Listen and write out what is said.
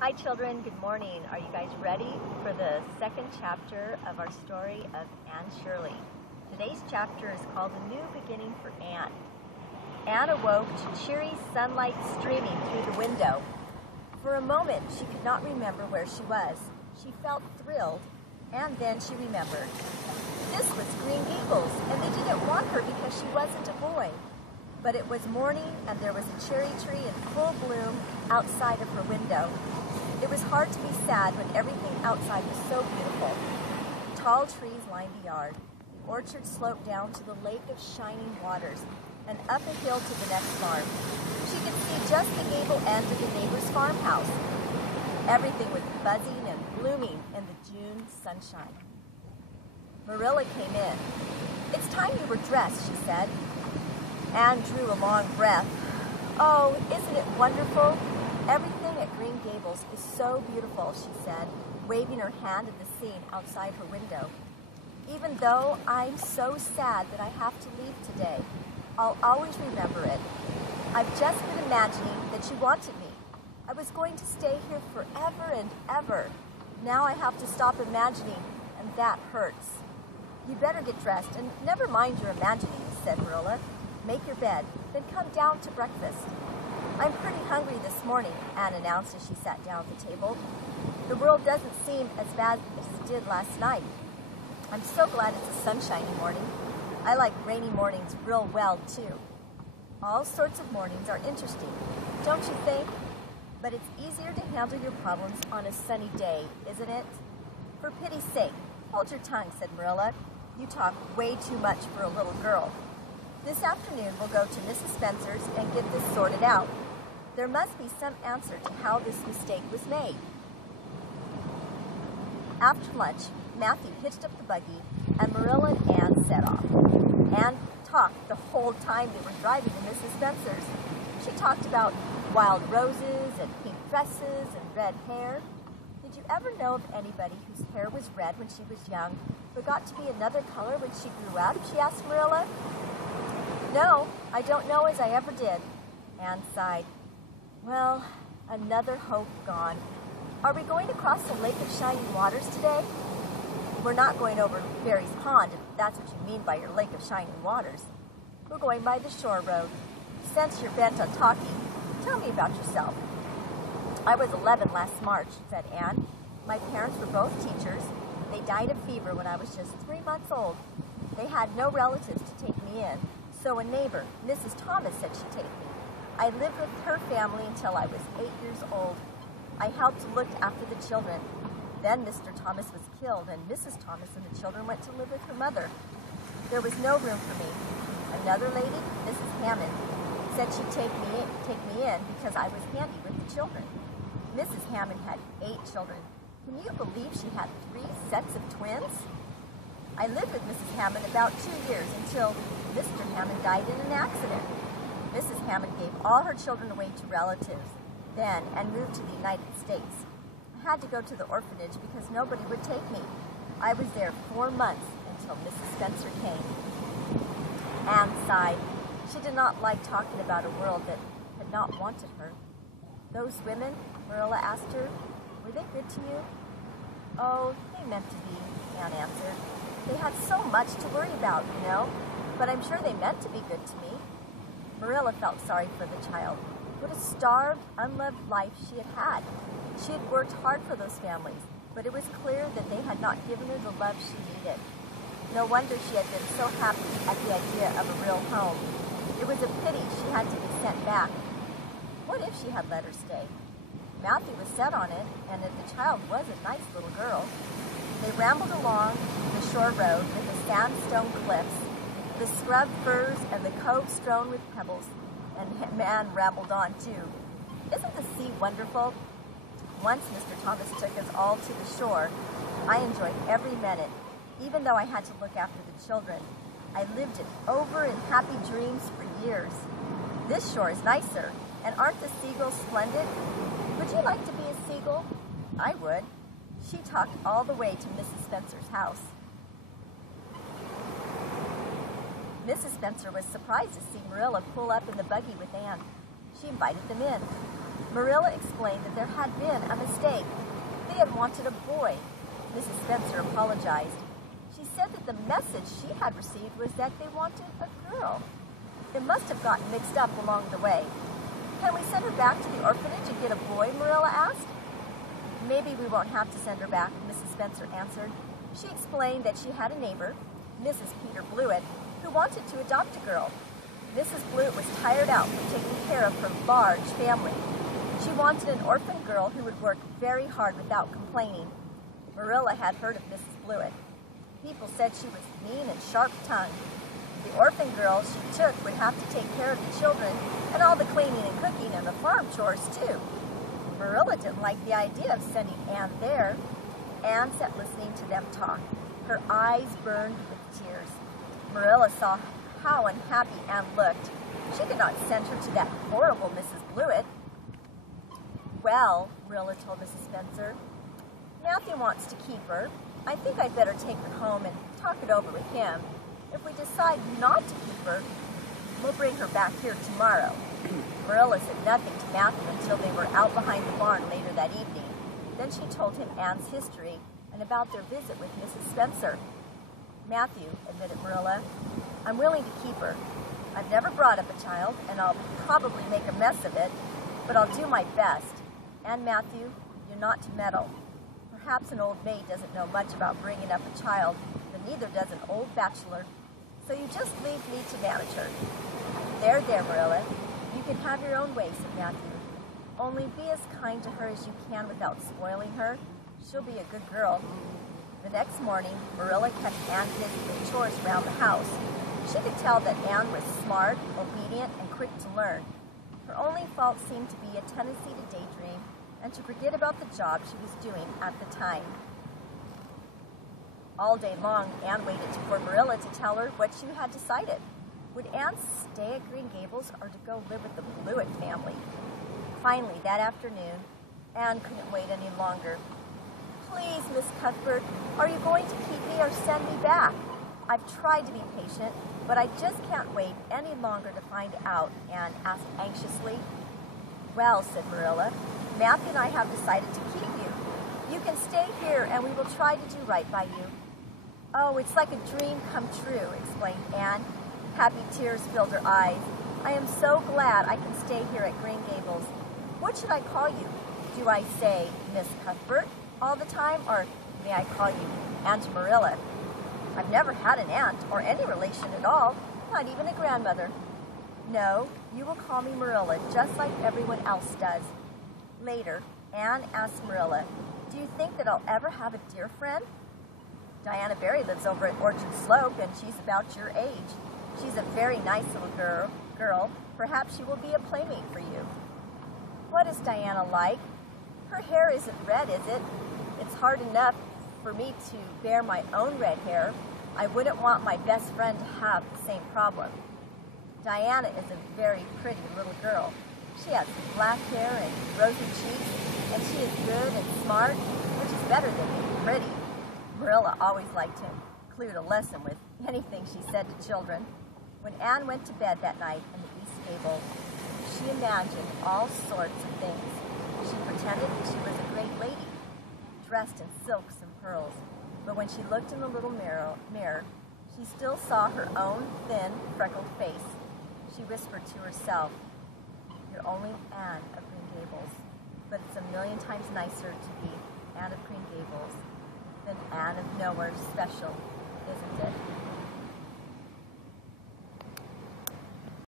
Hi children, good morning. Are you guys ready for the second chapter of our story of Anne Shirley? Today's chapter is called A New Beginning for Anne. Anne awoke to cheery sunlight streaming through the window. For a moment, she could not remember where she was. She felt thrilled, and then she remembered. This was Green Gables, and they didn't want her because she wasn't a boy. But it was morning, and there was a cherry tree in full bloom outside of her window. It was hard to be sad when everything outside was so beautiful. Tall trees lined the yard. The orchard sloped down to the lake of shining waters and up a hill to the next farm. She could see just the gable end of the neighbor's farmhouse. Everything was buzzing and blooming in the June sunshine. Marilla came in. "It's time you were dressed," she said. Anne drew a long breath. "Oh, isn't it wonderful? Everything at Green Gables is so beautiful," she said, waving her hand at the scene outside her window. "Even though I'm so sad that I have to leave today, I'll always remember it. I've just been imagining that you wanted me. I was going to stay here forever and ever. Now I have to stop imagining, and that hurts." "You'd better get dressed, and never mind your imagining," said Marilla. "Make your bed, then come down to breakfast." "I'm pretty hungry this morning," Anne announced as she sat down at the table. "The world doesn't seem as bad as it did last night. I'm so glad it's a sunshiny morning. I like rainy mornings real well, too. All sorts of mornings are interesting, don't you think? But it's easier to handle your problems on a sunny day, isn't it?" "For pity's sake, hold your tongue," said Marilla. "You talk way too much for a little girl. This afternoon we'll go to Mrs. Spencer's and get this sorted out. There must be some answer to how this mistake was made." After lunch, Matthew hitched up the buggy, and Marilla and Anne set off. Anne talked the whole time they were driving to Mrs. Spencer's. She talked about wild roses and pink dresses and red hair. "Did you ever know of anybody whose hair was red when she was young, but got to be another color when she grew up?" she asked Marilla. "No, I don't know as I ever did." Anne sighed. "Well, another hope gone. Are we going to cross the lake of shining waters today?" "We're not going over Barry's Pond, if that's what you mean by your lake of shining waters. We're going by the shore road. Since you're bent on talking, tell me about yourself." "I was 11 last March," said Anne. "My parents were both teachers. They died of fever when I was just 3 months old. They had no relatives to take me in, so a neighbor, Mrs. Thomas, said she'd take me. I lived with her family until I was 8 years old. I helped look after the children. Then Mr. Thomas was killed, and Mrs. Thomas and the children went to live with her mother. There was no room for me. Another lady, Mrs. Hammond, said she'd take me in because I was handy with the children. Mrs. Hammond had 8 children. Can you believe she had 3 sets of twins? I lived with Mrs. Hammond about 2 years until Mr. Hammond died in an accident. Mrs. Hammond gave all her children away to relatives then and moved to the United States. I had to go to the orphanage because nobody would take me. I was there 4 months until Mrs. Spencer came." Anne sighed. She did not like talking about a world that had not wanted her. "Those women," Marilla asked her, "were they good to you?" "Oh, they meant to be," Anne answered. "They had so much to worry about, you know, but I'm sure they meant to be good to me." Marilla felt sorry for the child. What a starved, unloved life she had had. She had worked hard for those families, but it was clear that they had not given her the love she needed. No wonder she had been so happy at the idea of a real home. It was a pity she had to be sent back. What if she had let her stay? Matthew was set on it, and if the child was a nice little girl. They rambled along the shore road with the sandstone cliffs, the scrub firs, and the cove strewn with pebbles, and Anne rambled on too. "Isn't the sea wonderful? Once Mr. Thomas took us all to the shore. I enjoyed every minute, even though I had to look after the children. I lived it over in happy dreams for years. This shore is nicer, and aren't the seagulls splendid? Would you like to be a seagull?" "I would." She talked all the way to Mrs. Spencer's house. Mrs. Spencer was surprised to see Marilla pull up in the buggy with Anne. She invited them in. Marilla explained that there had been a mistake. They had wanted a boy. Mrs. Spencer apologized. She said that the message she had received was that they wanted a girl. It must have gotten mixed up along the way. Can we send her back to the orphanage and get a boy? Marilla asked. Maybe we won't have to send her back, Mrs. Spencer answered. She explained that she had a neighbor, Mrs. Peter Blewett, who wanted to adopt a girl. Mrs. Blewett was tired out from taking care of her large family. She wanted an orphan girl who would work very hard without complaining. Marilla had heard of Mrs. Blewett. People said she was mean and sharp-tongued. The orphan girl she took would have to take care of the children and all the cleaning and cooking and the farm chores, too. Marilla didn't like the idea of sending Anne there. Anne sat listening to them talk. Her eyes burned with tears. Marilla saw how unhappy Anne looked. She could not send her to that horrible Mrs. Blewett. Well, Marilla told Mrs. Spencer, Matthew wants to keep her. I think I'd better take her home and talk it over with him. If we decide not to keep her, we'll bring her back here tomorrow. Marilla said nothing to Matthew until they were out behind the barn later that evening. Then she told him Anne's history and about their visit with Mrs. Spencer. Matthew, admitted Marilla, I'm willing to keep her. I've never brought up a child, and I'll probably make a mess of it, but I'll do my best. And Matthew, you're not to meddle. Perhaps an old maid doesn't know much about bringing up a child, but neither does an old bachelor. So you just leave me to manage her. There, Marilla. You can have your own way, said Matthew. Only be as kind to her as you can without spoiling her. She'll be a good girl. The next morning, Marilla kept Anne busy with chores around the house. She could tell that Anne was smart, obedient, and quick to learn. Her only fault seemed to be a tendency to daydream and to forget about the job she was doing at the time. All day long, Anne waited for Marilla to tell her what she had decided. Would Anne stay at Green Gables or to go live with the Blewett family? Finally, that afternoon, Anne couldn't wait any longer. Please, Miss Cuthbert, are you going to keep me or send me back? I've tried to be patient, but I just can't wait any longer to find out, Anne asked anxiously. Well, said Marilla, Matthew and I have decided to keep you. You can stay here and we will try to do right by you. Oh, it's like a dream come true, explained Anne. Happy tears filled her eyes. I am so glad I can stay here at Green Gables. What should I call you? Do I say Miss Cuthbert all the time, or may I call you Aunt Marilla? I've never had an aunt or any relation at all, not even a grandmother. No, you will call me Marilla, just like everyone else does. Later, Anne asked Marilla, do you think that I'll ever have a dear friend? Diana Barry lives over at Orchard Slope, and she's about your age. She's a very nice little girl. Perhaps she will be a playmate for you. What is Diana like? Her hair isn't red, is it? It's hard enough for me to bear my own red hair. I wouldn't want my best friend to have the same problem. Diana is a very pretty little girl. She has black hair and rosy cheeks, and she is good and smart, which is better than being pretty. Marilla always liked to include a lesson with anything she said to children. When Anne went to bed that night in the East Gable, she imagined all sorts of things. She pretended she was a great lady, dressed in silks and pearls. But when she looked in the little mirror, she still saw her own thin, freckled face. She whispered to herself, you're only Anne of Green Gables, but it's a million times nicer to be Anne of Green Gables than Anne of Nowhere Special, isn't it?